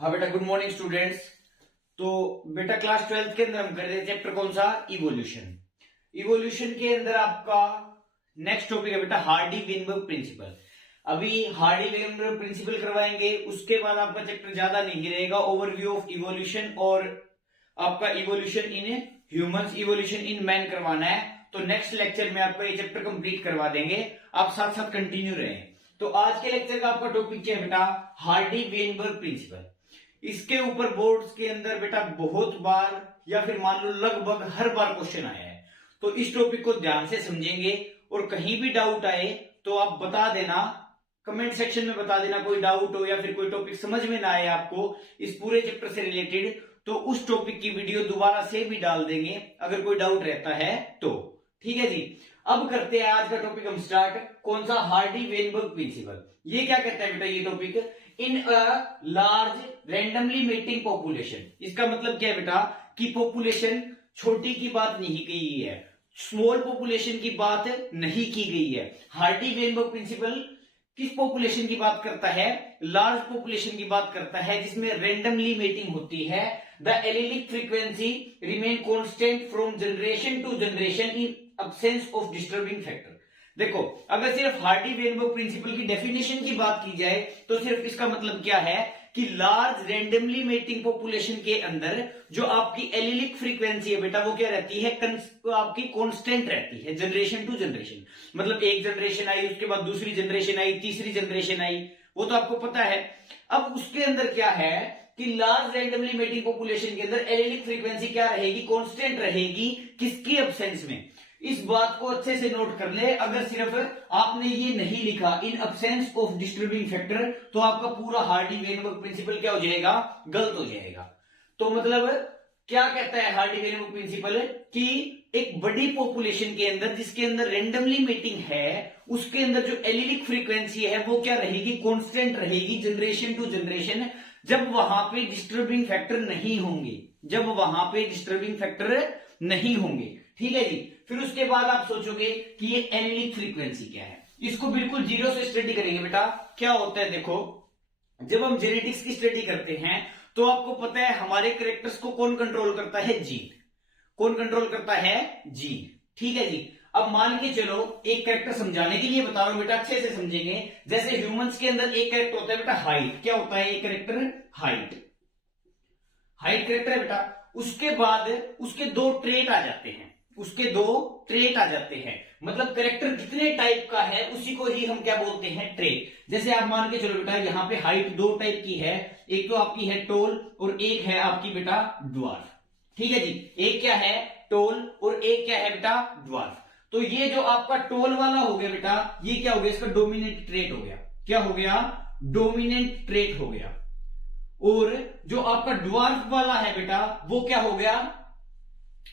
हाँ बेटा, good morning students. तो बेटा क्लास 12th के अंदर हम कर रहे थे चैप्टर कौन सा, इवोल्यूशन। इवोल्यूशन के अंदर आपका नेक्स्ट टॉपिक है बेटा हार्डी-वेनबर्ग प्रिंसिपल। अभी हार्डी-वेनबर्ग प्रिंसिपल करवाएंगे, उसके बाद आपका चैप्टर ज्यादा नहीं रहेगा, ओवरव्यू ऑफ इवोल्यूशन और आपका evolution in humans, evolution in man करवाना है। तो नेक्स्ट लेक्चर में आपका ये चैप्टर कंप्लीट करवा देंगे, आप साथ साथ कंटिन्यू रहें। तो आज के लेक्चर का आपका टॉपिक क्या है बेटा, हार्डी-वेनबर्ग प्रिंसिपल। इसके ऊपर बोर्ड्स के अंदर बेटा बहुत बार या फिर मान लो लगभग हर बार क्वेश्चन आया है। तो इस टॉपिक को ध्यान से समझेंगे और कहीं भी डाउट आए तो आप बता देना, कमेंट सेक्शन में बता देना कोई डाउट हो या फिर कोई टॉपिक समझ में ना आए आपको इस पूरे चैप्टर से रिलेटेड, तो उस टॉपिक की वीडियो दोबारा से भी डाल देंगे अगर कोई डाउट रहता है तो। ठीक है जी, अब करते हैं आज का टॉपिक हम स्टार्ट। कौन सा, हार्डी-वेनबर्ग प्रिंसिपल। ये क्या कहता है बेटा ये topic, in a large randomly mating population. इसका मतलब क्या है बेटा कि पॉपुलेशन छोटी की बात नहीं की गई है, स्मॉल पॉपुलेशन की बात नहीं की गई है। हार्डी-वेनबर्ग प्रिंसिपल किस पॉपुलेशन की बात करता है, लार्ज पॉपुलेशन की बात करता है जिसमें रैंडमली मेटिंग होती है। The allelic frequency remain constant from generation to generation in absence of disturbing factor. देखो, अगर सिर्फ हार्डी-वेनबर्ग प्रिंसिपल की डेफिनेशन की बात की जाए तो सिर्फ इसका मतलब क्या है कि लार्ज रैंडमली मेटिंग पॉपुलेशन के अंदर जो आपकी एलिलिक फ्रीक्वेंसी है बेटा वो क्या रहती है, आपकी कांस्टेंट रहती है जनरेशन टू जनरेशन। मतलब एक जनरेशन आई, उसके बाद दूसरी जनरेशन आई, तीसरी जनरेशन आई, वो तो आपको पता है। अब उसके अंदर क्या है कि लार्ज रैंडमली मेटिंग पॉपुलेशन के अंदर एलिलिक फ्रीक्वेंसी क्या रहेगी, कांस्टेंट रहेगी। किसकी एब्सेंस में, इस बात को अच्छे से नोट कर ले। अगर सिर्फ आपने ये नहीं लिखा in absence of disturbing factor तो आपका पूरा हार्डी-वेनबर्ग प्रिंसिपल क्या हो जाएगा, गलत हो जाएगा। तो मतलब क्या कहता है हार्डी-वेनबर्ग प्रिंसिपल कि एक बड़ी पॉपुलेशन के अंदर जिसके अंदर रैंडमली मेटिंग है उसके अंदर जो एलिलिक फ्रीक्वेंसी है वो क्या रहेगी, कांस्टेंट रहेगी जनरेशन टू जनरेशन, जब वहां पे डिस्टर्बिंग फैक्टर नहीं होंगे, जब वहां पे डिस्टर्बिंग फैक्टर नहीं होंगे। ठीक है जी, फिर उसके बाद आप सोचोगे कि ये एलिलिक फ्रीक्वेंसी क्या है। इसको बिल्कुल जीरो से स्टडी करेंगे बेटा। क्या होता है देखो, जब हम जेनेटिक्स की स्टडी करते हैं तो आपको पता है हमारे कैरेक्टर्स को कौन कंट्रोल करता है, जीन। कौन कंट्रोल करता है, जीन। ठीक है जी, अब मान के चलो एक कैरेक्टर समझाने के लिए बता रहा हूं बेटा, अच्छे से समझेंगे। जैसे ह्यूमंस के अंदर एक कैरेक्टर होता है बेटा हाइट। क्या होता है ये कैरेक्टर, हाइट। हाइट कैरेक्टर है बेटा। उसके बाद उसके दो ट्रेट आ जाते हैं, उसके दो ट्रेट आ जाते हैं। मतलब कैरेक्टर कितने टाइप का है उसी को ही हम क्या बोलते हैं, ट्रेट। जैसे आप मान के चलो बेटा यहाँ पे हाइट दो टाइप की है, एक तो आपकी है टोल और एक है आपकी बेटा ड्वार्फ। ठीक है जी, एक क्या है टोल और एक क्या है बेटा ड्वार्फ। तो ये जो आपका टोल वाला हो गया बेटा, ये क्या हो गया, इसका डोमिनेंट ट्रेट हो गया। क्या हो गया, डोमिनेंट ट्रेट हो गया। और जो आपका ड्वार्फ वाला है बेटा वो क्या हो गया,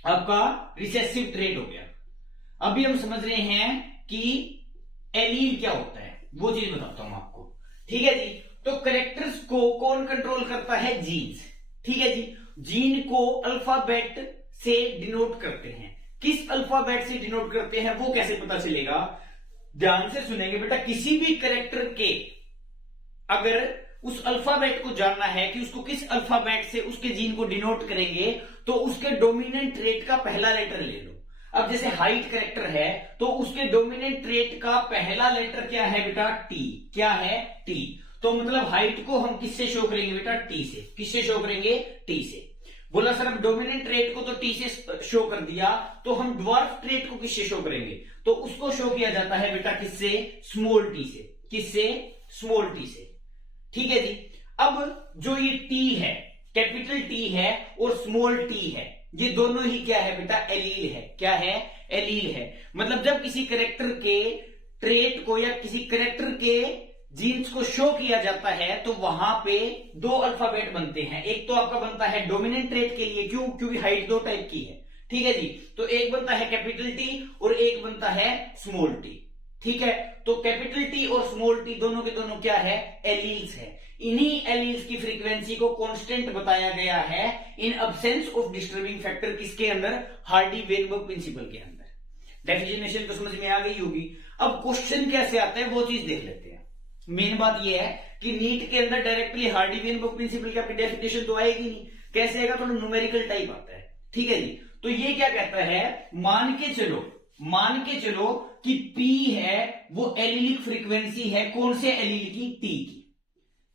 आपका रिसेसिव ट्रेट हो गया। अभी हम समझ रहे हैं कि एलील क्या होता है, वो चीज बताता हूं आपको। ठीक है जी, तो कैरेक्टर्स को कौन कंट्रोल करता है, जीन्स। ठीक है जी, जीन को अल्फाबेट से डिनोट करते हैं। किस अल्फाबेट से डिनोट करते हैं वो कैसे पता चलेगा, ध्यान से सुनेंगे बेटा। किसी भी कैरेक्टर के अगर उस अल्फाबेट को जानना है कि उसको किस अल्फाबेट से उसके जीन को डिनोट करेंगे तो उसके डोमिनेंट ट्रेट का पहला लेटर ले लो। अब जैसे हाइट कैरेक्टर है तो उसके डोमिनेंट ट्रेट का पहला लेटर क्या है बेटा, टी। क्या है, टी। तो मतलब हाइट को हम किससे शो करेंगे बेटा, टी से। किससे शो करेंगे, टी से। बोला सर अब डोमिनेंट ट्रेट को तो टी से शो कर दिया, तो हम ड्वार्फ ट्रेट को किससे शो करेंगे, तो उसको शो किया जाता है बेटा किससे, स्मॉल टी से। किससे, स्मॉल टी से। ठीक है जी, अब जो ये टी है, कैपिटल टी है और स्मॉल टी है, ये दोनों ही क्या है बेटा, एलील है। क्या है, एलील है। मतलब जब किसी कैरेक्टर के ट्रेट को या किसी कैरेक्टर के जीन्स को शो किया जाता है तो वहां पे दो अल्फाबेट बनते हैं। एक तो आपका बनता है डोमिनेंट ट्रेट के लिए, क्यों, क्योंकि हाइट दो टाइप की है। ठीक है जी, तो एक बनता है कैपिटल टी और एक बनता है स्मॉल टी। ठीक है, तो कैपिटल टी और स्मॉल टी दोनों के दोनों क्या है, एलील्स है। इन्हीं एलील्स की फ्रीक्वेंसी को कांस्टेंट बताया गया है in absence of disturbing factor. किसके अंदर, हार्डी-वेनबर्ग प्रिंसिपल के अंदर। डेफिनेशन तो समझ में आ गई होगी। अब क्वेश्चन कैसे आता है वो चीज देख लेते हैं। मेन बात यह है कि नीट के अंदर डायरेक्टली हार्डी-वेनबर्ग प्रिंसिपल की आपकी डेफिनेशन तो आएगी नहीं, कैसे आएगा, थोड़ा न्यूमेरिकल टाइप आता है। ठीक है जी, तो ये क्या कहता है, मान के चलो कि P है वो एलिलिक फ्रीक्वेंसी है, कौन से एलील की, T की।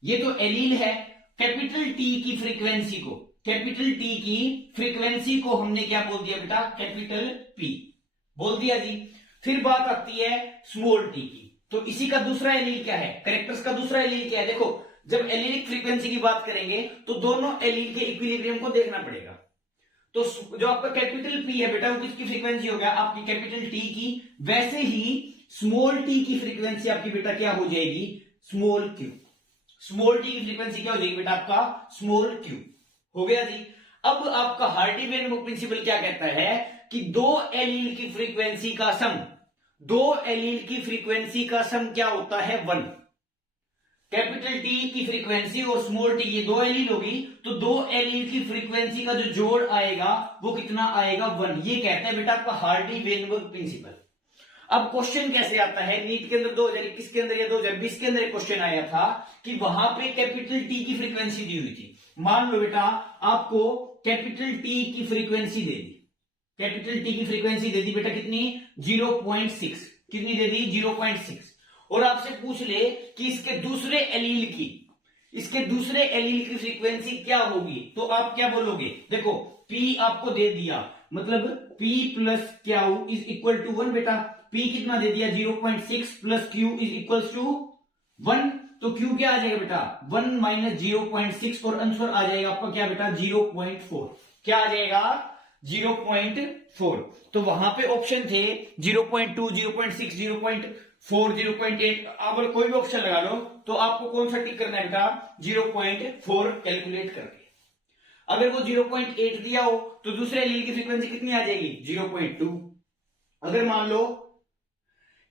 ये तो एलील है, कैपिटल T की फ्रीक्वेंसी को हमने क्या बोल दिया बेटा, कैपिटल P बोल दिया जी। फिर बात आती है स्मॉल t की, तो इसी का दूसरा एलील क्या है, कैरेक्टर्स का दूसरा एलील क्या है। देखो जब एलिलिक फ्रीक्वेंसी की बात करेंगे तो दोनों एलील के इक्विलिब्रियम को देखना पड़ेगा। तो जो आपका कैपिटल P है बेटा वो किसकी फ्रीक्वेंसी हो गया, आपकी कैपिटल T की। वैसे ही स्मॉल t की फ्रीक्वेंसी आपकी बेटा क्या हो जाएगी, स्मॉल q। स्मॉल t की फ्रीक्वेंसी क्या हो जाएगी बेटा, आपका स्मॉल q हो गया जी। अब आपका हार्डी-वेनबर्ग प्रिंसिपल क्या कहता है कि दो एलील की फ्रीक्वेंसी का सम क्या होता है, 1। कैपिटल T की फ्रीक्वेंसी और स्मॉल t ये दो एलील होगी, तो दो एलील की फ्रीक्वेंसी का जो जोड़ आएगा वो कितना आएगा, 1। ये कहता है बेटा आपका हार्डी-वेनबर्ग प्रिंसिपल। अब क्वेश्चन कैसे आता है, नीट के अंदर 2021 के अंदर या 2020 के अंदर एक क्वेश्चन आया था कि वहां पे कैपिटल T की फ्रीक्वेंसी दी हुई थी। मान लो बेटा आपको कैपिटल T की फ्रीक्वेंसी दे दी, बेटा कितनी, 0.6, कितनी दे दी, 0.6। और आपसे पूछ ले कि इसके दूसरे एलील की फ्रीक्वेंसी क्या होगी, तो आप क्या बोलोगे, देखो P आपको दे दिया, मतलब P plus Q is equal to 1। बेटा P कितना दे दिया, 0.6 plus Q is equal to 1, तो Q क्या आ जाएगा बेटा, 1 माइनस 0.6 और आंसर आ जाएगा आपका क्या बेटा, 0.4। क्या आ जाएगा, 0.4। तो वहां पे ऑप्शन थे 0.2, 0.6, 0.4, 0.8। अगर कोई भी ऑप्शन लगा लो तो आपको कौन सा टिक करना है बेटा, 0.4 कैलकुलेट करके। अगर वो 0.8 दिया हो तो दूसरे एलील की फ्रीक्वेंसी कितनी आ जाएगी, 0.2। अगर मान लो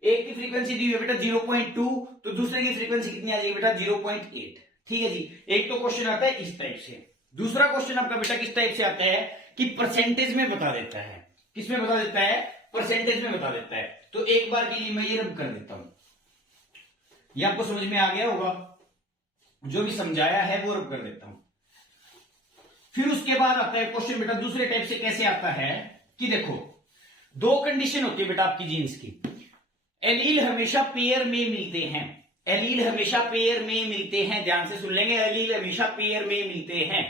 एक की फ्रीक्वेंसी दी हुई है बेटा 0.2, तो दूसरे की फ्रीक्वेंसी कितनी आ जाएगी बेटा, 0.8। ठीक है जी, एक तो क्वेश्चन आता है इस टाइप से। दूसरा क्वेश्चन आपका बेटा किस टाइप से आता है कि परसेंटेज में बता देता है। किसमें बता देता है, परसेंटेज में बता देता है। तो एक बार के लिए मैं ये रब कर देता हूं, ये आपको समझ में आ गया होगा, जो भी समझाया है वो रब कर देता हूं। फिर उसके बाद आता है क्वेश्चन बेटा दूसरे टाइप से कैसे आता है कि देखो दो कंडीशन होती है बेटा आपकी जीन्स की, एलील हमेशा पेयर में मिलते हैं, ध्यान से सुन लेंगे, एलील हमेशा पेयर में मिलते हैं।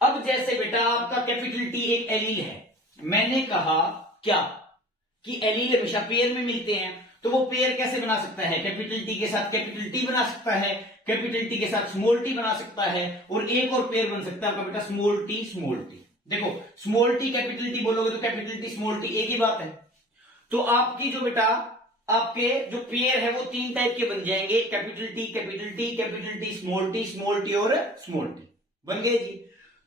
अब जैसे बेटा आपका कैपिटल T एक एलील है, मैंने कहा क्या कि एलील हमेशा पेयर में मिलते हैं, तो वो पेयर कैसे बना सकता है, कैपिटल T के साथ कैपिटल T बना सकता है, कैपिटल T के साथ स्मॉल t बना सकता है, और एक और पेयर बन सकता है आपका बेटा स्मॉल t। देखो स्मॉल t कैपिटल T बोलोगे तो कैपिटल T स्मॉल t एक ही बात है। तो आपकी जो बेटा आपके जो पेयर है वो तीन टाइप के बन जाएंगे, कैपिटल T, स्मॉल t और स्मॉल t बन गए जी।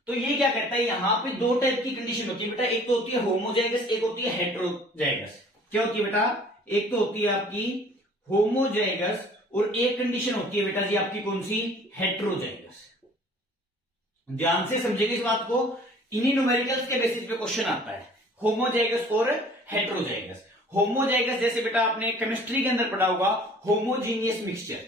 तो ये क्या कहता है, यहां पे दो टाइप की कंडीशन होती है बेटा, एक तो होती है होमोजाइगस, एक होती है हेटेरोजाइगस। क्या होती है बेटा, एक तो होती है आपकी होमोजाइगस और एक कंडीशन होती है बेटा जी आपकी कौन सी, हेटेरोजाइगस। ध्यान से समझेंगे इस बात को, इन्हीं न्यूमेरिकल्स के बेसिस पे क्वेश्चन आता है, होमोजाइगस और हेटेरोजाइगस। होमोजाइगस जैसे बेटा आपने केमिस्ट्री के अंदर पढ़ा होगा होमोजीनियस मिक्सचर,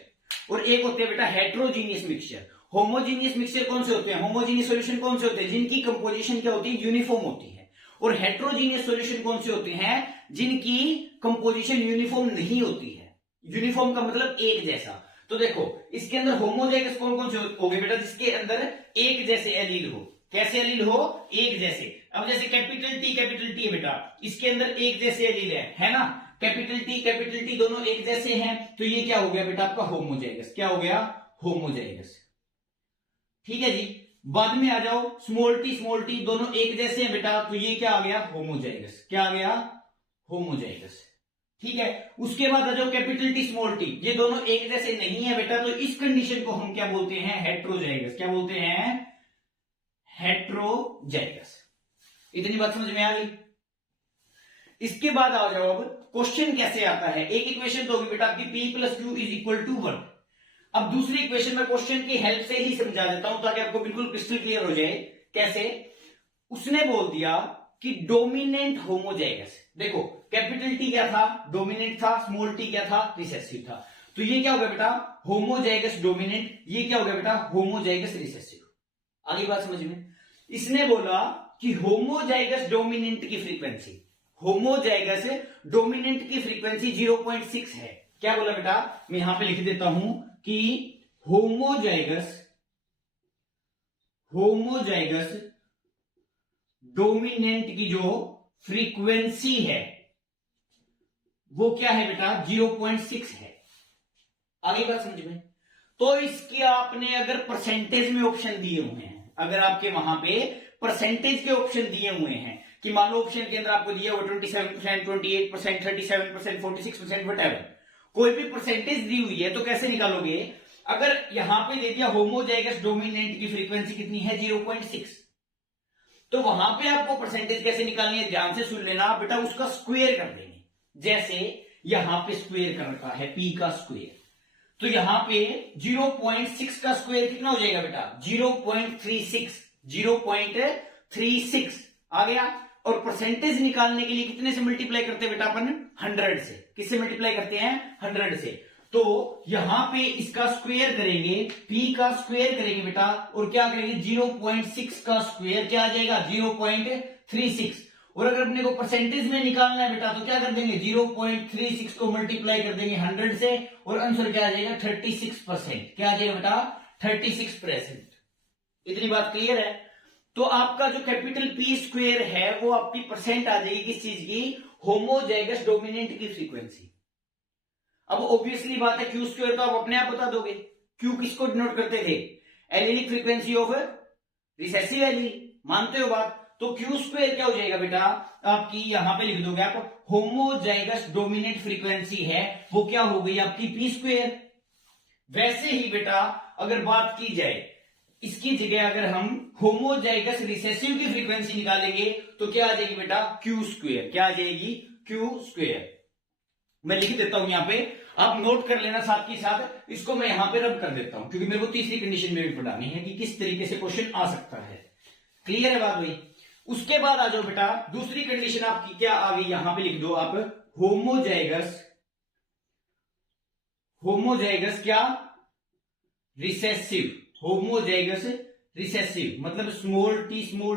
और एक होते हैं बेटा हेटेरोजीनियस मिक्सचर। होमोजीनियस मिक्सचर कौन से होते हैं, होमोजीनियस सॉल्यूशन कौन से होते हैं, जिनकी कंपोजिशन क्या होती है, यूनिफॉर्म होती है। और हेटेरोजीनियस सॉल्यूशन कौन से होते हैं, जिनकी कंपोजिशन यूनिफॉर्म नहीं होती है। यूनिफॉर्म का मतलब एक जैसा। तो देखो इसके अंदर होमोजाइगस कौन कौन से हो गए बेटा, जिसके अंदर एक जैसे एलील हो। कैसे एलील हो, एक जैसे। अब जैसे कैपिटल T है बेटा, इसके अंदर एक जैसे एलील है ना, कैपिटल T दोनों एक जैसे हैं, तो ये क्या हो गया बेटा आपका होमोजाइगस। क्या हो गया, होमोजाइगस। ठीक है जी, बाद में आ जाओ स्मॉल t दोनों एक जैसे हैं बेटा, तो ये क्या आ गया, होमोजाइगस। क्या आ गया, होमोजाइगस। ठीक है, उसके बाद आ जाओ कैपिटल T स्मॉल t, ये दोनों एक जैसे नहीं है बेटा, तो इस कंडीशन को हम क्या बोलते हैं, हेटेरोजाइगस। क्या बोलते हैं, हेटेरोजाइगस। इतनी बात समझ में आ गई। इसके बाद आ जाओ अब क्वेश्चन कैसे आता है। एक इक्वेशन तो होगी बेटा आपकी P plus Q is equal to 1। अब दूसरी इक्वेशन में क्वेश्चन की हेल्प से ही समझा देता हूं ताकि आपको बिल्कुल क्रिस्टल क्लियर हो जाए। कैसे, उसने बोल दिया कि डोमिनेंट होमोजाइगस। देखो कैपिटल T क्या था, डोमिनेंट था, स्मॉल t क्या था, रिसेसिव था। तो ये क्या होगा बेटा, होमोजाइगस डोमिनेंट, ये क्या होगा बेटा, होमोजाइगस रिसेसिव। आगे बात समझ में। इसने बोला कि होमोजाइगस डोमिनेंट की फ्रीक्वेंसी, होमोजाइगस डोमिनेंट की फ्रीक्वेंसी 0.6 है। क्या बोला बेटा, मैं यहां पे लिख देता हूं कि होमोजाइगस डोमिनेंट की जो फ्रीक्वेंसी है वो क्या है बेटा, 0.6 है। आगे बात समझ में। तो इसके आपने अगर परसेंटेज में ऑप्शन दिए हुए हैं, अगर आपके वहां पे परसेंटेज के ऑप्शन दिए हुए हैं कि मान लो ऑप्शन के अंदर आपको दिया हुआ 27%, 28%, 37%, 46%, वटएवर, कोई भी परसेंटेज दी हुई है तो कैसे निकालोगे। अगर यहां पे दे दिया होमोजाइगस डोमिनेंट की फ्रीक्वेंसी कितनी है, 0.6, तो वहां पे आपको परसेंटेज कैसे निकालनी है, ध्यान से सुन लेना बेटा, उसका स्क्वायर कर देंगे। जैसे यहां पे स्क्वायर कर रखा है p का स्क्वायर, तो यहां पे 0.6 का स्क्वायर कितना हो जाएगा बेटा, 0.36, 0.36 आ गया। और परसेंटेज निकालने के लिए कितने से मल्टीप्लाई करते हैं बेटा अपन, 100 से। किससे मल्टीप्लाई करते हैं, 100 से। तो यहां पे इसका स्क्वायर करेंगे, p का स्क्वायर करेंगे बेटा, और क्या करेंगे, 0.6 का स्क्वायर क्या आ जाएगा, 0.36। और अगर अपने को परसेंटेज में निकालना है बेटा तो क्या कर देंगे, 0.36 को मल्टीप्लाई कर देंगे 100 से, और आंसर क्या आ जाएगा, 36%। क्या आ जाएगा बेटा, 36%। इतनी बात क्लियर है। तो आपका जो कैपिटल P स्क्वायर है वो आपकी परसेंट आ जाएगी किस चीज की, होमोजाइगस डोमिनेंट की फ्रीक्वेंसी। अब ऑब्वियसली बात है Q स्क्वायर तो आप अपने आप बता दोगे। Q किसको डिनोट करते थे, एलिनिक फ्रीक्वेंसी ऑफ रिसेसिव एलील, मानते हो बात। तो Q स्क्वायर क्या हो जाएगा बेटा, आपकी यहां पे लिख दोगे आप, होमोजाइगस डोमिनेंट फ्रीक्वेंसी है वो क्या हो गई आपकी P स्क्वायर। वैसे ही बेटा अगर बात की जाए इसकी जगह, अगर हम होमोजाइगस रिसेसिव की फ्रीक्वेंसी निकालेंगे तो क्या आ जाएगी बेटा, Q स्क्वायर। क्या आ जाएगी, Q स्क्वायर। मैं लिख देता हूं यहां पे, आप नोट कर लेना साथ के साथ। इसको मैं यहां पे रब कर देता हूं क्योंकि मेरे को तीसरी कंडीशन में भी पढ़ानी है कि किस तरीके से क्वेश्चन आ सकता है। क्लियर है बात भाई। उसके बाद आ जाओ बेटा, दूसरी कंडीशन आपकी क्या आ गई, यहां पे लिख दो आप, होमोजाइगस क्या, रिसेसिव, होमोजाइगस रिसेसिव मतलब स्मॉल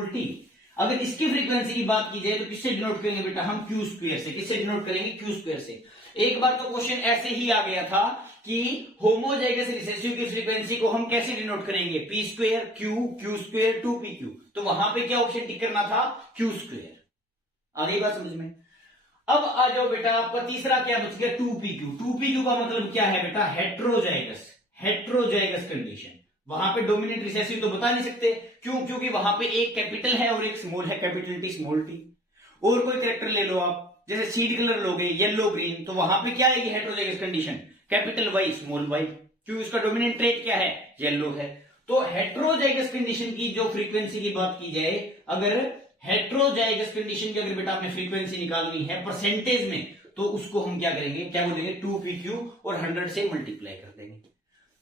टी। अगर इसकी फ्रीक्वेंसी की बात की जाए तो किससे डिनोट करेंगे बेटा, हम Q स्क्वायर से। किससे डिनोट करेंगे, Q स्क्वायर से। एक बार तो क्वेश्चन ऐसे ही आ गया था कि होमोजाइगस रिसेसिव की फ्रीक्वेंसी को हम कैसे डिनोट करेंगे, P square Q square 2PQ। तो वहां पे क्या ऑप्शन टिक करना था, Q स्क्वायर। आ गई बात समझ में। अब आ जाओ बेटा, आपका तीसरा क्या बच गया, 2PQ। 2PQ का मतलब क्या है बेटा, हेट्रोजाइगस कंडीशन। वहां पे डोमिनेंट रिसेसिव तो बता नहीं सकते, क्यों, क्योंकि वहां पे एक कैपिटल है और एक स्मॉल है, कैपिटल T स्मॉल t। और कोई कैरेक्टर ले लो आप, जैसे सीड कलर लोगे येलो ग्रीन, तो वहां पे क्या आएगी heterozygous condition, capital Y small y, क्यों, इसका डोमिनेंट ट्रेट क्या है, येलो है। तो हेट्रोजाइगस कंडीशन की जो फ्रीक्वेंसी की बात की जाए, अगर हेट्रोजाइगस कंडीशन की अगर बेटा आपने फ्रीक्वेंसी निकालनी है परसेंटेज में, तो उसको हम क्या करेंगे, क्या बोलेंगे, 2PQ और 100 से मल्टीप्लाई कर देंगे।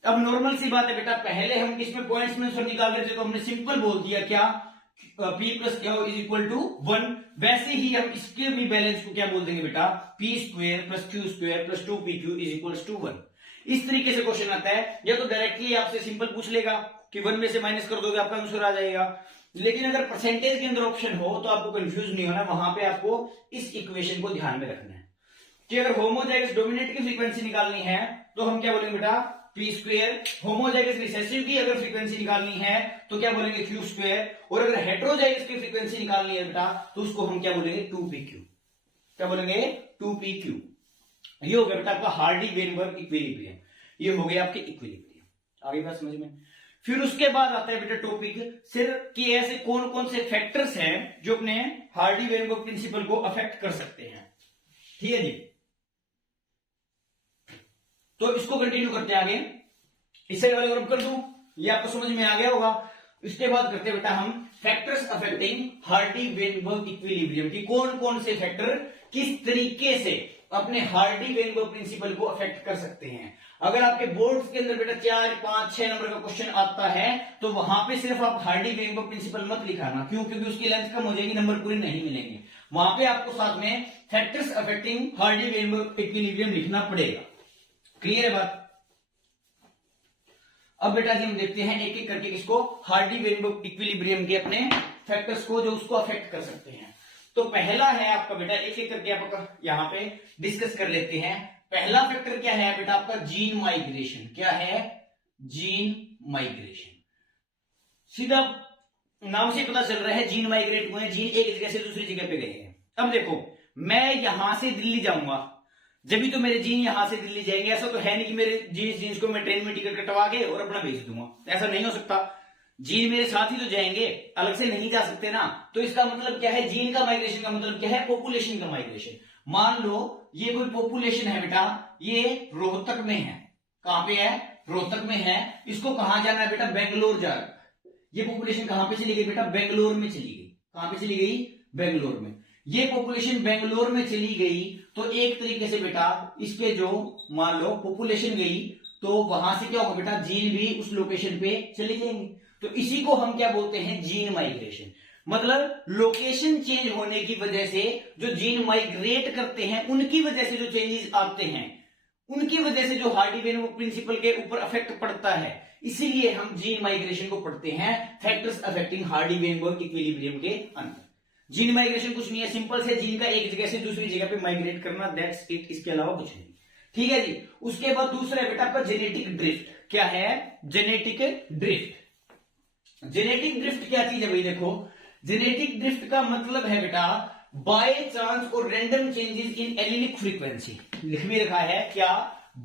अब नॉर्मल सी बात है बेटा, पहले हम इसमें पॉइंट्स में आंसर निकाल रहे थे तो हमने सिंपल बोल दिया क्या, P प्लस क्या इज इक्वल टू 1। वैसे ही हम इसके भी बैलेंस को क्या बोल देंगे बेटा, P square plus Q square plus 2PQ is equal to 1। इस तरीके से क्वेश्चन आता है, या तो डायरेक्टली आपसे सिंपल पूछ लेगा कि 1 में से माइनस कर दोगे आपका आंसर आ जाएगा। लेकिन अगर परसेंटेज के अंदर ऑप्शन हो तो आपको कंफ्यूज नहीं होना, वहां पे आपको इस इक्वेशन को ध्यान में रखना है कि अगर होमोजाइगस डोमिनेंट की फ्रीक्वेंसी निकालनी है तो हम क्या बोलेंगे बेटा, P स्क्वायर। होमोजाइगस रिसेसिव की अगर फ्रीक्वेंसी निकालनी है तो क्या बोलेंगे, Q स्क्वायर। और अगर हेट्रोजाइगस की फ्रीक्वेंसी निकालनी है बेटा तो उसको हम क्या बोलेंगे, 2PQ। क्या बोलेंगे, 2PQ। ये हो गया बेटा आपका हार्डी वेनबर्ग इक्विलिब्रियम, ये हो गया आपके इक्विलिब्रियम। आगे बात समझ में। फिर उसके बाद आता है बेटा टॉपिक सिर्फ कि ऐसे कौन कौन से फैक्टर्स हैं जो अपने हार्डी वेनबर्ग प्रिंसिपल को अफेक्ट कर सकते हैं। ठीक है जी, तो इसको कंटिन्यू करते हैं आगे। इससे अगर कर दूं, ये आपको समझ में आ गया होगा। इसके बाद करते हैं बेटा हम factors affecting Hardy Weinberg equilibrium की कौन कौन से फैक्टर किस तरीके से अपने हार्डी वेनबर्ग प्रिंसिपल को अफेक्ट कर सकते हैं। अगर आपके बोर्ड के अंदर बेटा 4, 5, 6 नंबर का क्वेश्चन आता है तो वहां पे सिर्फ आप हार्डी वेनबर्ग प्रिंसिपल मत लिखाना, क्यों, क्योंकि उसकी लेंथ कम हो जाएगी, नंबर पूरे नहीं मिलेंगे। वहां पे आपको साथ में factors affecting Hardy Weinberg equilibrium लिखना पड़ेगा। क्लियर है बात? अब बेटा जी हम देखते हैं एक एक करके किसको, हार्डी-वेनबर्ग इक्विलिब्रियम के अपने फैक्टर्स को जो उसको अफेक्ट कर सकते हैं। तो पहला है आपका बेटा, एक एक करके आपका यहां पे डिस्कस कर लेते हैं। पहला फैक्टर क्या है बेटा आपका, जीन माइग्रेशन। क्या है? Gene migration. सीधा नाम से पता चल रहा है जीन माइग्रेट हुए, जीन एक जगह से दूसरी जगह पे गए हैं। अब देखो, मैं यहां से दिल्ली जाऊंगा, जब भी तो मेरे जीन यहां से दिल्ली जाएंगे। ऐसा तो है नहीं कि मेरे जीन्स को मैं ट्रेन में टिकट कटवा के और अपना भेज दूंगा, ऐसा नहीं हो सकता। जीन मेरे साथ ही तो जाएंगे, अलग से नहीं जा सकते ना। तो इसका मतलब क्या है, जीन का माइग्रेशन का मतलब क्या है, पॉपुलेशन का माइग्रेशन। मान लो ये कोई पॉपुलेशन है बेटा, ये रोहतक में है। कहां पे है? रोहतक में है। इसको कहां जाना है बेटा? बेंगलोर जाना। ये पॉपुलेशन कहां पे चली गई बेटा? बेंगलोर में चली गई। कहां पे चली गई? बेंगलोर में। ये पॉपुलेशन बेंगलोर में चली गई तो एक तरीके से बेटा इसके जो मान लो पॉपुलेशन गई तो वहां से क्या होगा बेटा, जीन भी उस लोकेशन पे चले जाएंगे। तो इसी को हम क्या बोलते हैं, जीन माइग्रेशन। मतलब लोकेशन चेंज होने की वजह से जो जीन माइग्रेट करते हैं, उनकी वजह से जो चेंजेस आते हैं, उनकी वजह से जो हार्डी-वेनबर्ग प्रिंसिपल के ऊपर इफेक्ट पड़ता है। इसीलिए हम जीन माइग्रेशन को पढ़ते हैं फैक्टर्स अफेक्टिंग हार्डी-वेनबर्ग इक्विलिब्रियम के अंदर। जीन माइग्रेशन कुछ नहीं है, सिंपल से जीन का एक जगह से दूसरी जगह पे माइग्रेट करना, दैट्स इट। इसके अलावा कुछ नहीं। ठीक है जी। उसके बाद दूसरा है बेटा आपका जेनेटिक ड्रिफ्ट। क्या है? Genetic drift. जेनेटिक ड्रिफ्ट क्या चीज है भाई? देखो, जेनेटिक ड्रिफ्ट का मतलब है बेटा बाय चांस और random changes in allylic frequency. लिख भी रखा है क्या?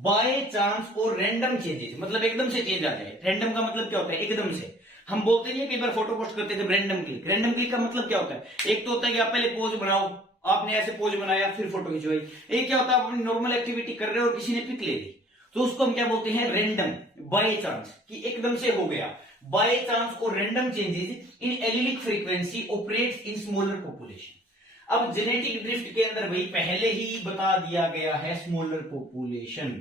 बाय चांस और रैंडम चेंजेस, मतलब एकदम से चेंज आ जाए। रैंडम का मतलब क्या होता है? एकदम से। हम बोलते नहीं है, कई बार फोटो पोस्ट करते थे रैंडम क्लिक। रैंडम क्लिक का मतलब क्या होता है? एक तो होता है कि आप पहले पोज बनाओ, आपने ऐसे पोज बनाया फिर फोटो खिंचवाई। एक क्या होता है, आप अपनी नॉर्मल एक्टिविटी कर रहे हो और किसी ने पिक ले ली, तो उसको हम क्या बोलते हैं? रैंडम, बाय चांस, कि एकदम से हो गया। बाय चांस और random changes in allylic frequency operates in smaller population. अब जेनेटिक ड्रिफ्ट के अंदर भाई पहले ही बता दिया गया है स्मॉलर पॉपुलेशन।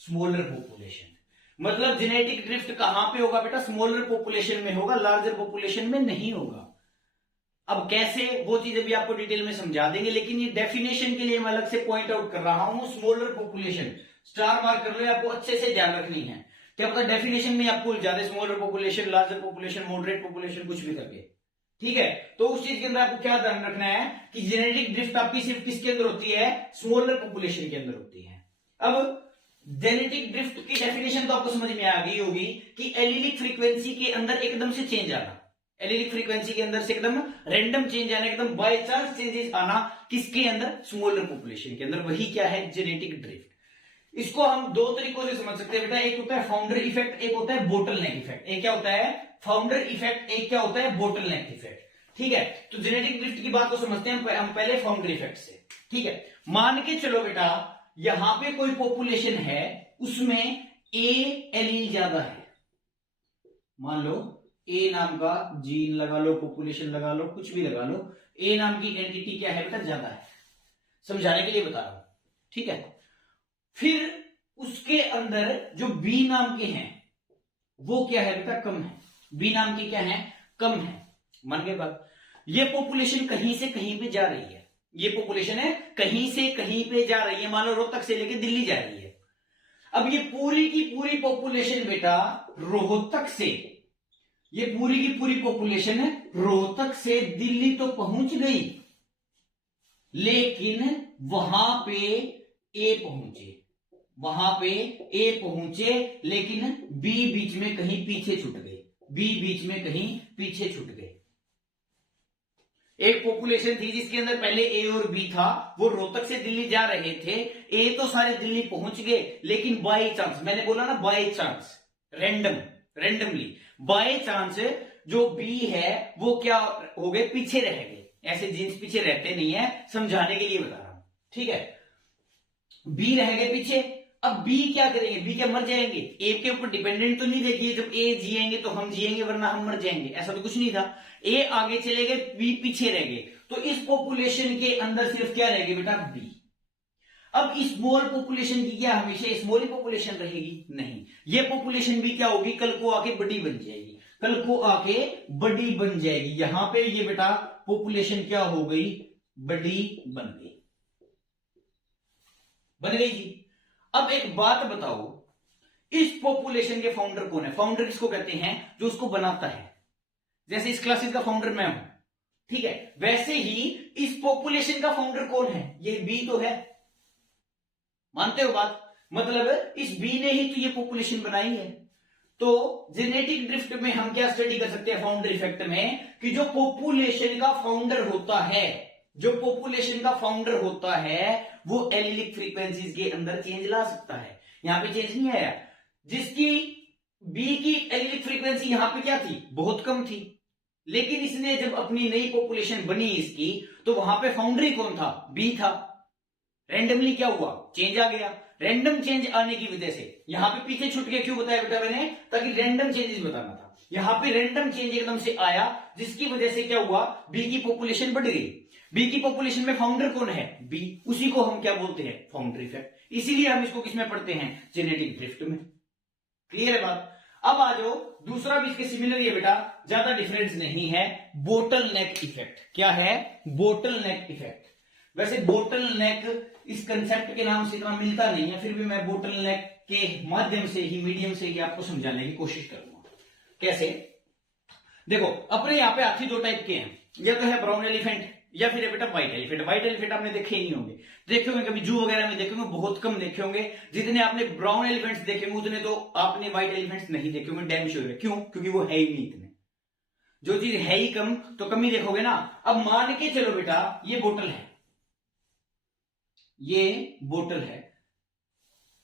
स्मॉलर पॉपुलेशन मतलब जेनेटिक ड्रिफ्ट कहां पे होगा बेटा? स्मॉलर पॉपुलेशन में होगा, लार्जर पॉपुलेशन में नहीं होगा। अब कैसे, वो चीज अभी आपको डिटेल में समझा देंगे, लेकिन ये डेफिनेशन के लिए मैं अलग से पॉइंट आउट कर रहा हूं। स्मॉलर पॉपुलेशन स्टार मार्क कर लो, आपको अच्छे से ध्यान रखनी है। क्या पता डेफिनेशन में आपको ज्यादा smaller population, larger population, moderate population कुछ भी करके। ठीक है, तो उस चीज के अंदर आपको क्या ध्यान रखना है कि जेनेटिक ड्रिफ्ट आपकी सिर्फ किसके अंदर होती है? स्मॉलर पॉपुलेशन के अंदर होती है। अब जेनेटिक ड्रिफ्ट की डेफिनेशन तो आपको समझ में आ गई होगी कि एलिलिक फ्रीक्वेंसी के अंदर एकदम से चेंज आना, एलिलिक फ्रीक्वेंसी के अंदर से एकदम रैंडम चेंज आना, एकदम बाय चांस चेंजेस आना, किसके अंदर? स्मॉलर पॉपुलेशन के अंदर। वही क्या है? Genetic drift. इसको हम दो तरीकों से समझ सकते हैं बेटा, एक होता है फाउंडर इफेक्ट, एक होता है बोटलनेक इफेक्ट। एक क्या होता है? फाउंडर इफेक्ट, एक क्या होता है? Bottleneck effect. ठीक है, तो जेनेटिक ड्रिफ्ट की बात को समझते हैं हम पहले फाउंडर इफेक्ट से। ठीक है, मान के चलो बेटा यहां पे कोई पॉपुलेशन है, उसमें ए एलील ज्यादा है। मान लो ए नाम का जीन लगा लो, पॉपुलेशन लगा लो, कुछ भी लगा लो, ए नाम की एंटिटी क्या है बेटा? ज्यादा है। समझाने के लिए बता रहा हूं। ठीक है, फिर उसके अंदर जो बी नाम के हैं वो क्या है बेटा? कम है। बी नाम की क्या है? कम है। मान गए बात? ये पॉपुलेशन कहीं से कहीं पे जा रही है। ये पॉपुलेशन है कहीं से कहीं पे जा रही है। मान लो रोहतक से लेके दिल्ली जा रही है। अब ये पूरी की पूरी पॉपुलेशन बेटा रोहतक से, ये पूरी की पूरी पॉपुलेशन रोहतक से दिल्ली तो पहुंच गई, लेकिन वहां पे ए पहुंचे, वहां पे ए पहुंचे, लेकिन बी बीच में कहीं पीछे छूट गई। बी बीच में कहीं पीछे छूट गए। एक पॉपुलेशन थी जिसके अंदर पहले ए और बी था, वो रोहतक से दिल्ली जा रहे थे। ए तो सारे दिल्ली पहुंच गए, लेकिन बाय चांस, मैंने बोला ना by chance, randomly by chance जो बी है वो क्या हो गए? पीछे रह गए। ऐसे जीन्स पीछे रहते नहीं है, समझाने के लिए बता रहा हूं। ठीक है, बी रह गए पीछे। अब बी क्या करेंगे? बी क्या मर जाएंगे? ए के ऊपर डिपेंडेंट तो नहीं देखिए, जब ए जिएंगे तो हम जिएंगे, वरना हम मर जाएंगे, ऐसा तो कुछ नहीं था। ए आगे चले गए, बी पीछे रह गए, तो इस पॉपुलेशन के अंदर सिर्फ क्या रहेगी बेटा? बी। अब स्मॉल पॉपुलेशन की क्या हमेशा स्मॉल ही पॉपुलेशन रहेगी? नहीं, ये पॉपुलेशन भी क्या होगी? कल को आके बड़ी बन जाएगी, कल को आके बड़ी बन जाएगी। यहां पे ये बेटा पॉपुलेशन क्या हो गई? बड़ी बन गई, बन गई जी। अब एक बात बताओ, इस पॉपुलेशन के फाउंडर कौन है? फाउंडर किसको कहते हैं? जो उसको बनाता है। जैसे इस क्लासेस का फाउंडर मैं हूं, ठीक है, वैसे ही इस पॉपुलेशन का फाउंडर कौन है? ये बी तो है, मानते हो बात? मतलब इस बी ने ही तो ये पॉपुलेशन बनाई है। तो जेनेटिक ड्रिफ्ट में हम क्या स्टडी कर सकते हैं फाउंडर इफेक्ट में, कि जो पॉपुलेशन का फाउंडर होता है, जो पॉपुलेशन का फाउंडर होता है वो एलिलिक फ्रीक्वेंसीज के अंदर चेंज ला सकता है। यहां पे चेंज नहीं आया। जिसकी बी की एलिलिक फ्रीक्वेंसी यहां पे क्या थी? बहुत कम थी, लेकिन इसने जब अपनी नई पॉपुलेशन बनी इसकी, तो वहां पे फाउंडर ही कौन था? बी था। रैंडमली क्या हुआ? चेंज आ गया। रैंडम चेंज आने की वजह से यहां पे पीछे छूट गया। क्यों बताया बेटा मैंने? ताकि रैंडम चेंजेस बताना था। यहां पे रैंडम चेंज एकदम से आया, जिसकी वजह से क्या हुआ? बी की पॉपुलेशन बढ़ गई। बी की पॉपुलेशन में फाउंडर कौन है? बी। उसी को हम क्या बोलते हैं? Founder effect. इसीलिए हम इसको किसमें पढ़ते हैं? जेनेटिक ड्रिफ्ट में। क्लियर है बात? अब आ जाओ, दूसरा भी इसके सिमिलर ही है बेटा, ज्यादा डिफरेंस नहीं है, बोटल नेक इफेक्ट। क्या है? बोटल नेक इफेक्ट। वैसे बोटल नेक इस कंसेप्ट के नाम से इतना मिलता नहीं है, फिर भी मैं बोटल नेक के माध्यम से ही, मीडियम से ही आपको समझाने की कोशिश करूंगा। कैसे? देखो, अपने यहां पे हाथी दो टाइप के हैं, या तो है ब्राउन एलिफेंट या फिर है बेटा व्हाइट एलिफेंट। व्हाइट एलिफेंट आपने देखे ही नहीं होंगे, देखे होंगे कभी जू वगैरह में देखे होंगे, बहुत कम देखे होंगे। जितने आपने ब्राउन एलिफेंट्स देखे होंगे उतने तो आपने व्हाइट एलिफेंट्स नहीं देखे होंगे, डैम श्योर है। क्यों? क्योंकि वो है ही नहीं इतने। जो चीज है ही कम तो कम ही देखोगे ना। अब मान के चलो बेटा ये बोतल है, ये बोतल है,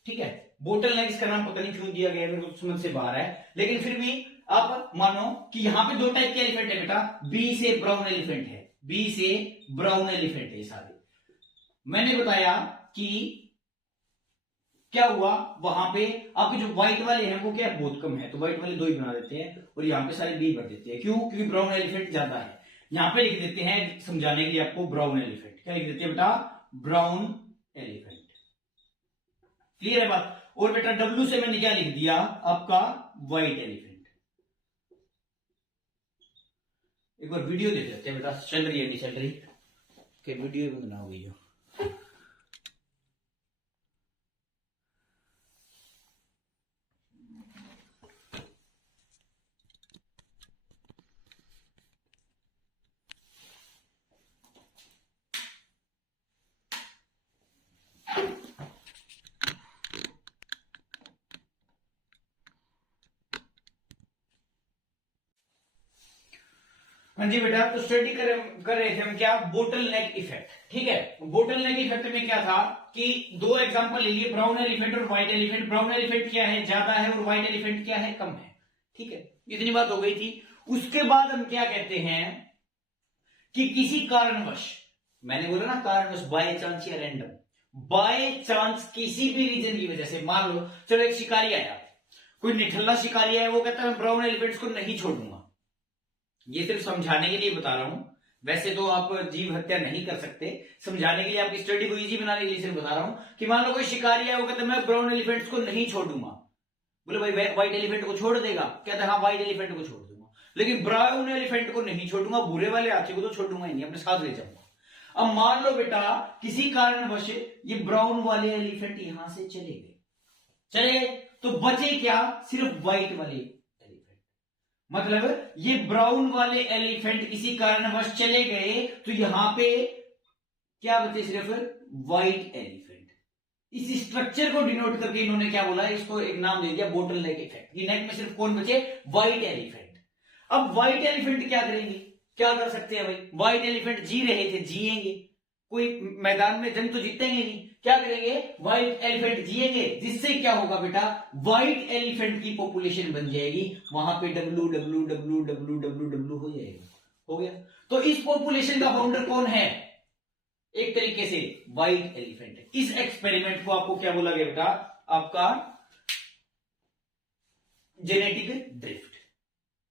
ठीक है। बोटल नेक इसका नाम पता नहीं क्यों दिया गया, मेरे को समझ से बाहर है, लेकिन फिर भी आप मानो कि यहां पे दो टाइप के एलिफेंट है बेटा। बी से ब्राउन एलिफेंट है, बी से ब्राउन एलिफेंट है सारे। मैंने बताया कि क्या हुआ वहां पे, आपके जो व्हाइट वाले हैं वो क्या है? बहुत कम है, तो व्हाइट वाले दो ही बना देते हैं और यहां पे सारे बी भर देते हैं। क्यों? क्योंकि ब्राउन एलिफेंट ज्यादा है। यहां पे लिख देते हैं समझाने के लिए आपको ब्राउन एलिफेंट। क्या लिख देते हैं बेटा? Brown elephant. क्लियर है बात? और बेटा डब्ल्यू से मैंने क्या लिख दिया? आपका व्हाइट एलिफेंट। एक बार वीडियो देख लेते हैं बेटा, चल रही है नहीं चल रही? कि वीडियो बंद ना हो गई हो। हाँ जी बेटा, तो स्टडी कर रहे थे हम क्या? बोटल नेक इफेक्ट। ठीक है, बोटल नेक इफेक्ट में क्या था कि दो एग्जांपल ले लिए, ब्राउन एलिफेंट और व्हाइट एलिफेंट। ब्राउन एलिफेंट क्या है? ज्यादा है, और व्हाइट एलिफेंट क्या है? कम है। ठीक है, इतनी बात हो गई थी। उसके बाद हम क्या कहते हैं कि किसी कारणवश, मैंने बोला ना कारणवश, बाय चांस या रैंडम, बाय चांस किसी भी रीजन की वजह से, मान लो चलो एक शिकारी आया, कोई निठल्ला शिकारी आया, वो कहता है मैं ब्राउन एलिफेंट्स को नहीं छोड़ूंगा। ये सिर्फ समझाने के लिए बता रहा हूं, वैसे तो आप जीव हत्या नहीं कर सकते, समझाने के लिए, आपकी स्टडी को इजी बनाने के लिए सिर्फ बता रहा हूं कि मान लो कोई शिकारी है, वो कहता है मैं ब्राउन एलिफेंट्स को नहीं छोड़ूंगा। बोले भाई व्हाइट एलिफेंट को छोड़ देगा? कहता है हाँ व्हाइट एलिफेंट को छोड़ दूंगा, लेकिन ब्राउन एलिफेंट को नहीं छोड़ूंगा, भूरे वाले हाथी को तो छोड़ूंगा ही नहीं, अपने साथ ले जाऊंगा। अब मान लो बेटा किसी कारणवश ये ब्राउन वाले एलिफेंट यहां से चले गए, तो बचे क्या? सिर्फ व्हाइट वाले एलिफेंट। मतलब ये ब्राउन वाले एलिफेंट किसी कारणवश चले गए, तो यहां पे क्या बचे? सिर्फ व्हाइट एलिफेंट। इस स्ट्रक्चर को डिनोट करके इन्होंने क्या बोला? इसको एक नाम दे दिया बोटल नेक इफेक्ट। कि नेक में सिर्फ कौन बचे? White elephant. अब व्हाइट एलिफेंट क्या करेंगे? क्या कर सकते हैं भाई? व्हाइट एलिफेंट जी रहे थे, जिएंगे, कोई मैदान में जंग तो जीतेंगे नहीं, क्या करेंगे? व्हाइट एलिफेंट जिएंगे, जिससे क्या होगा बेटा? व्हाइट एलिफेंट की पॉपुलेशन बन जाएगी, वहां पे W W W W W W हो जाएगा। हो गया। तो इस पॉपुलेशन का फाउंडर कौन है? एक तरीके से व्हाइट एलिफेंट। इस एक्सपेरिमेंट को आपको क्या बोला गया बेटा? आपका जेनेटिक ड्रिफ्ट।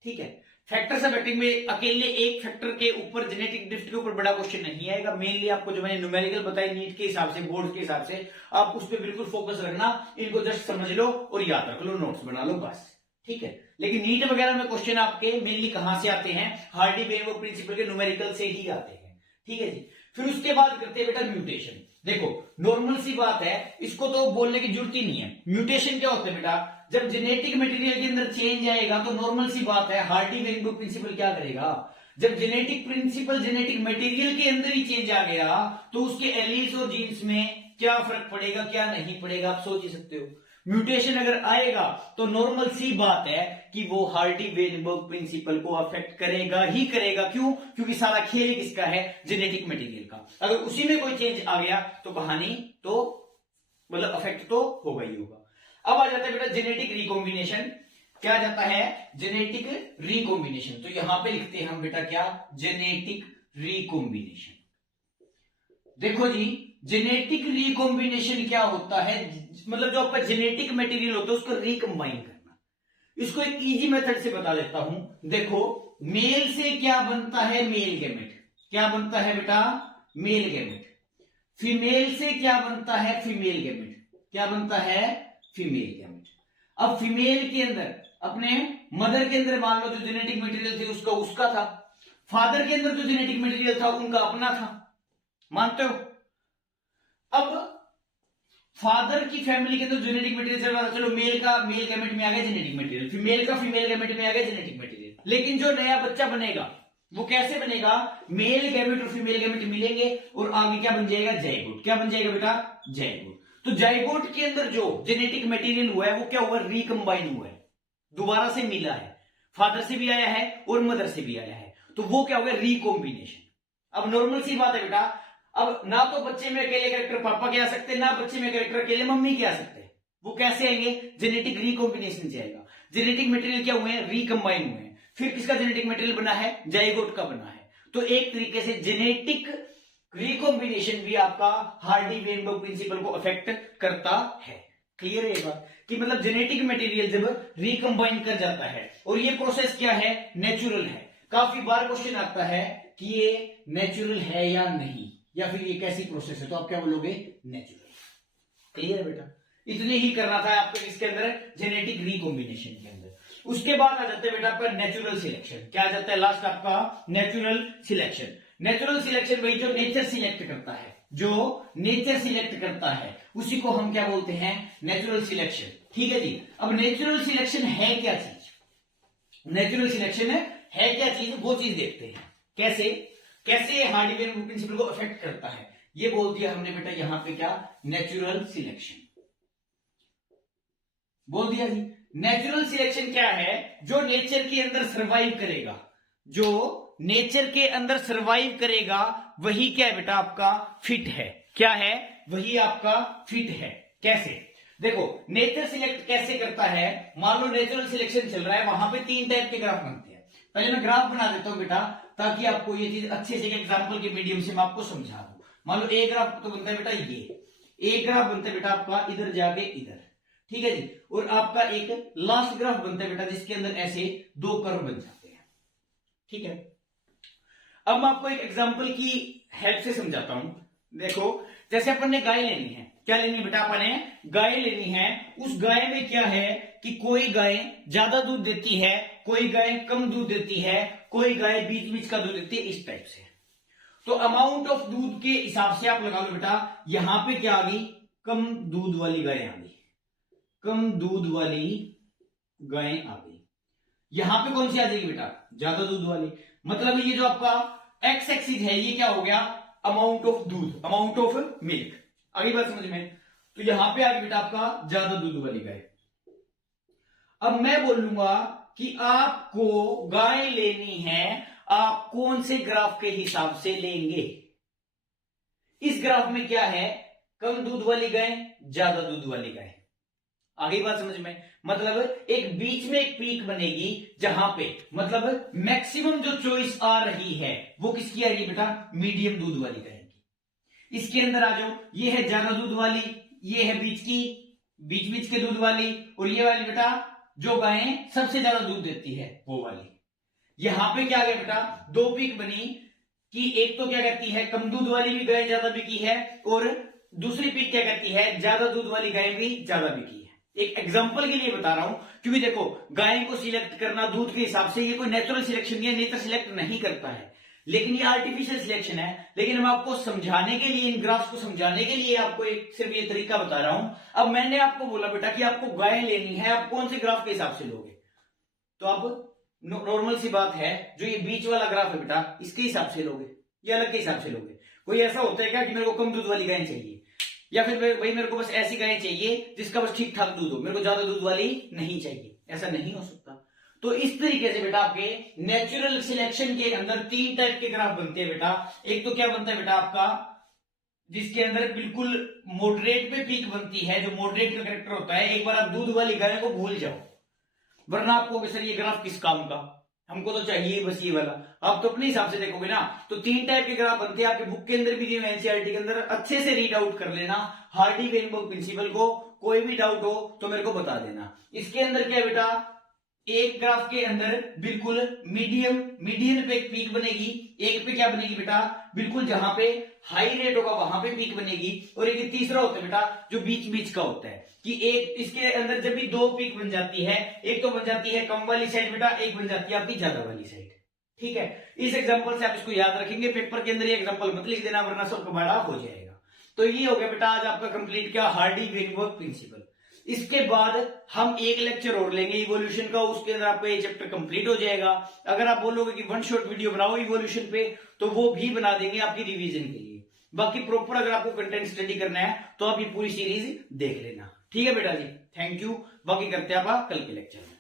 ठीक है, फैक्टर्स ऑफ एक्टिंग में अकेले एक फैक्टर के ऊपर, जेनेटिक ड्रिफ्ट के ऊपर बड़ा क्वेश्चन नहीं आएगा। मेनली आपको जो मैंने न्यूमेरिकल बताई नीट के हिसाब से, बोर्ड के हिसाब से, आप उस पर बिल्कुल फोकस रखना, इनको जस्ट समझ लो और याद रख लो, नोट्स बना लो बस। ठीक है, लेकिन नीट वगैरह में क्वेश्चन आपके मेनली कहां से आते हैं? हार्डी-वेनवर्थ प्रिंसिपल के न्यूमेरिकल से ही आते हैं। ठीक है जी। फिर उसके बाद करते हैं बेटा म्यूटेशन। देखो नॉर्मल सी बात है, इसको तो बोलने की जरूरत ही नहीं है। म्यूटेशन क्या होता है बेटा, जब जेनेटिक मटेरियल के अंदर चेंज आएगा तो नॉर्मल सी बात है हार्डी-वेनबर्ग प्रिंसिपल क्या करेगा, जब जेनेटिक प्रिंसिपल जेनेटिक मटेरियल के अंदर ही चेंज आ गया तो उसके एलील्स और जीन्स में क्या फर्क पड़ेगा क्या नहीं पड़ेगा, आप सोच ही सकते हो। म्यूटेशन अगर आएगा तो नॉर्मल सी बात है कि वो हार्डी-वेनबर्ग प्रिंसिपल को अफेक्ट करेगा ही करेगा। क्यों? क्योंकि सारा खेल किसका है, जेनेटिक मटेरियल का। अगर उसी में कोई चेंज आ गया तो कहानी तो मतलब अफेक्ट तो होगा ही होगा। अब आ जाता है बेटा जेनेटिक रिकॉम्बिनेशन। क्या आ जाता है, जेनेटिक रिकॉम्बिनेशन। तो यहां पे लिखते हैं हम बेटा क्या, जेनेटिक रिकॉम्बिनेशन। देखो जी जेनेटिक रिकॉम्बिनेशन क्या होता है, मतलब जो आपका जेनेटिक मटेरियल होता है उसको रिकंबाइन करना। इसको एक इजी मेथड से बता देता हूं। देखो मेल से क्या बनता है, मेल गैमेट। क्या बनता है बेटा, मेल गैमेट। फीमेल से क्या बनता है, फीमेल गैमेट। क्या बनता है, फीमेल गैमेट। अब फीमेल के अंदर अपने मदर के अंदर मान लो जो जेनेटिक मटेरियल थे उसका उसका था, फादर के अंदर जो जेनेटिक मटेरियल था उनका अपना था, मानते हो। अब फादर की फैमिली के अंदर जेनेटिक मटेरियल चल रहा था, चलो मेल का मेल गैमेट में आ गया जेनेटिक मटेरियल, फीमेल का फीमेल गैमेट में आ गया जेनेटिक मटेरियल। लेकिन जो नया बच्चा बनेगा वो कैसे बनेगा, मेल गैमेट और फीमेल गैमेट मिलेंगे और आगे क्या बन जाएगा, जाइगोट। क्या बन जाएगा बेटा, जाइगोट। तो जाइगोट के अंदर जो जेनेटिक मटेरियल हुआ है वो क्या हुआ, रिकंबाइन हुआ है, दोबारा से मिला है, फादर से भी आया है और मदर से भी आया है, तो वो क्या हो गया, रिकॉम्बिनेशन। अब नॉर्मल सी बात है बेटा, अब ना तो बच्चे में अकेले कैरेक्टर पापा के आ सकते हैं, ना बच्चे में कैरेक्टर अकेले मम्मी के आ सकते हैं। वो कैसे आएंगे, जेनेटिक रिकॉम्बिनेशन से आएगा। जेनेटिक मटेरियल क्या हुए हैं, रिकंबाइन हुए हैं। फिर किसका जेनेटिक मटेरियल बना है, जाइगोट का बना है। तो एक तरीके से जेनेटिक रिकॉम्बिनेशन भी आपका हार्डी-वेनबर्ग प्रिंसिपल को अफेक्ट करता है। क्लियर है ये बात कि मतलब जेनेटिक मटेरियल जब रिकंबाइन कर जाता है, और ये प्रोसेस क्या है, नेचुरल है। काफी बार क्वेश्चन आता है कि ये नेचुरल है या नहीं, या फिर ये कैसी प्रोसेस है, तो आप क्या बोलोगे, नेचुरल। क्लियर बेटा, इतने ही करना था आपको इसके अंदर जेनेटिक रिकॉम्बिनेशन के अंदर। उसके बाद आ जाते हैं बेटा आपका नेचुरल सिलेक्शन। क्या आ जाता है लास्ट आपका, नेचुरल सिलेक्शन। नेचुरल सिलेक्शन वही जो नेचर सिलेक्ट करता है, जो नेचर सिलेक्ट करता है उसी को हम क्या बोलते हैं, नेचुरल सिलेक्शन। ठीक है जी। अब नेचुरल सिलेक्शन है क्या चीज, नेचुरल सिलेक्शन है क्या चीज, वो चीज देखते हैं। कैसे कैसे हार्डी-वेनबर्ग प्रिंसिपल को अफेक्ट करता है, ये बोल दिया हमने बेटा यहां पे क्या, नेचुरल सिलेक्शन बोल दिया जी। नेचुरल सिलेक्शन क्या है, जो नेचर के अंदर सरवाइव करेगा, जो नेचर के अंदर सरवाइव करेगा वही क्या है बेटा, आपका फिट है। क्या है, वही आपका फिट है। कैसे, देखो नेचर सिलेक्ट कैसे करता है, मान लो नेचुरल सिलेक्शन चल रहा है, वहां पे 3 टाइप के ग्राफ बनते हैं। पहले मैं ग्राफ बना देता हूं बेटा, ताकि आपको ये चीज अच्छे से एग्जाम्पल के मीडियम से मैं आपको समझा दूं। मान लो एक ग्राफ तो बनता है बेटा, ये एक ग्राफ बनता है बेटा आपका इधर जाके इधर, ठीक है जी। और आपका एक लास्ट ग्राफ बनता है बेटा जिसके अंदर ऐसे 2 कर्व बन जाते हैं। ठीक है, अब मैं आपको एक एग्जांपल की हेल्प से समझाता हूं। देखो जैसे अपन ने गाय लेनी है, क्या लेनी है बेटा, अपन ने गाय लेनी है। उस गाय में क्या है कि कोई गाय ज्यादा दूध देती है, कोई गाय कम दूध देती है, कोई गाय बीच बीच का दूध देती है, इस टाइप से। तो अमाउंट ऑफ दूध के हिसाब से आप लगा लो बेटा, यहां पे क्या आ गई, कम दूध वाली गाय आ गई, कम दूध वाली गाय आ गई। यहां पे कौन सी आ जाएगी बेटा, ज्यादा दूध वाली। मतलब ये जो आपका एक्स एक्सिस है ये क्या हो गया, अमाउंट ऑफ दूध, अमाउंट ऑफ मिल्क। अगली बात समझ में, तो यहां पे आ गई बेटा आपका ज्यादा दूध वाली गाय। अब मैं बोलूंगा कि आपको गाय लेनी है, आप कौन से ग्राफ के हिसाब से लेंगे। इस ग्राफ में क्या है, कम दूध वाली गाय, ज्यादा दूध वाली गाय। आगे बात समझ में, मतलब एक बीच में एक पीक बनेगी जहां पे मतलब मैक्सिमम जो चॉइस आ रही है वो किसकी आ रही है बेटा, मीडियम दूध वाली गाय की। इसके अंदर आ जाओ, ये है ज्यादा दूध वाली, ये है बीच की, बीच बीच के दूध वाली, और ये वाली बेटा जो गायें सबसे ज्यादा दूध देती है वो वाली। यहां पे क्या आ गया बेटा, 2 पीक बनी कि एक तो क्या कहती है, कम दूध वाली भी गाय ज्यादा बिकी है, और दूसरी पीक क्या कहती है, ज्यादा दूध वाली गाय भी ज्यादा बिकी है। एक एग्जांपल के लिए बता रहा हूं, क्योंकि देखो गाय को सिलेक्ट करना दूध के हिसाब से ये कोई नेचुरल सिलेक्शन या नेचर सिलेक्ट नहीं करता है, लेकिन ये आर्टिफिशियल सिलेक्शन है। लेकिन मैं आपको समझाने के लिए, इन ग्राफ्स को समझाने के लिए आपको एक सिर्फ ये तरीका बता रहा हूं। अब मैंने आपको बोला बेटा कि आपको गायें लेनी है, आप कौन से ग्राफ के हिसाब से लोगे? तो अब नॉर्मल सी बात है, जो ये बीच वाला ग्राफ है बेटा, इसके हिसाब से लोगे या अलग के हिसाब से लोगे? कोई ऐसा होता है क्या कि मेरे को कम दूध वाली गाय चाहिए, या फिर भाई मेरे को बस ऐसी गाय चाहिए जिसका बस ठीक ठाक दूध हो, मेरे को ज्यादा दूध वाली नहीं चाहिए? ऐसा नहीं हो सकता। तो इस तरीके से बेटा आपके नेचुरल सिलेक्शन के अंदर 3 टाइप के ग्राफ बनते हैं बेटा। एक तो क्या बनता है बेटा आपका, जिसके अंदर बिल्कुल मॉडरेट पे पीक बनती है, जो मॉडरेट का करेक्टर होता है। एक बार आप दूध वाली गाय को भूल जाओ, वरना आपको सर ये ग्राफ किस काम का, हमको तो चाहिए बस ये वाला। आप तो अपने हिसाब से देखोगे ना। तो 3 टाइप के ग्राफ बनते हैं, आपके बुक के अंदर भी दिए हुए, एनसीईआरटी के अंदर अच्छे से रीड आउट कर लेना हार्डी-वेनबर्ग प्रिंसिपल को। कोई भी डाउट हो तो मेरे को बता देना। इसके अंदर क्या है बेटा, एक ग्राफ के अंदर बिल्कुल मीडियन पे एक पीक बनेगी, एक पे क्या बनेगी बेटा, बिल्कुल जहां पे हाई रेट होगा वहां पे पीक बनेगी, और एक तीसरा होता है बेटा जो बीच बीच का होता है, कि एक इसके अंदर जब भी 2 पीक बन जाती है, एक तो बन जाती है कम वाली साइड बेटा, एक बन जाती है आपकी ज्यादा वाली साइड। ठीक है, इस एग्जांपल से आप इसको याद रखेंगे, पेपर के अंदर ये एग्जांपल मत लिख देना वरना सब बड़ा हो जाएगा। तो ये हो गया बेटा आज आपका कंप्लीट क्या, हार्डी-वेनबर्ग प्रिंसिपल। इसके बाद हम एक लेक्चर और लेंगे इवोल्यूशन का, उसके अंदर आपका ये चैप्टर कंप्लीट हो जाएगा। अगर आप बोलोगे कि 1 शॉर्ट वीडियो बनाओ इवोल्यूशन पे, तो वो भी बना देंगे आपकी रिवीजन के लिए। बाकी प्रॉपर अगर आपको कंटेंट स्टडी करना है तो आप ये पूरी सीरीज देख लेना। ठीक है बेटा जी, थैंक यू। बाकी करते हैं आप कल के लेक्चर में।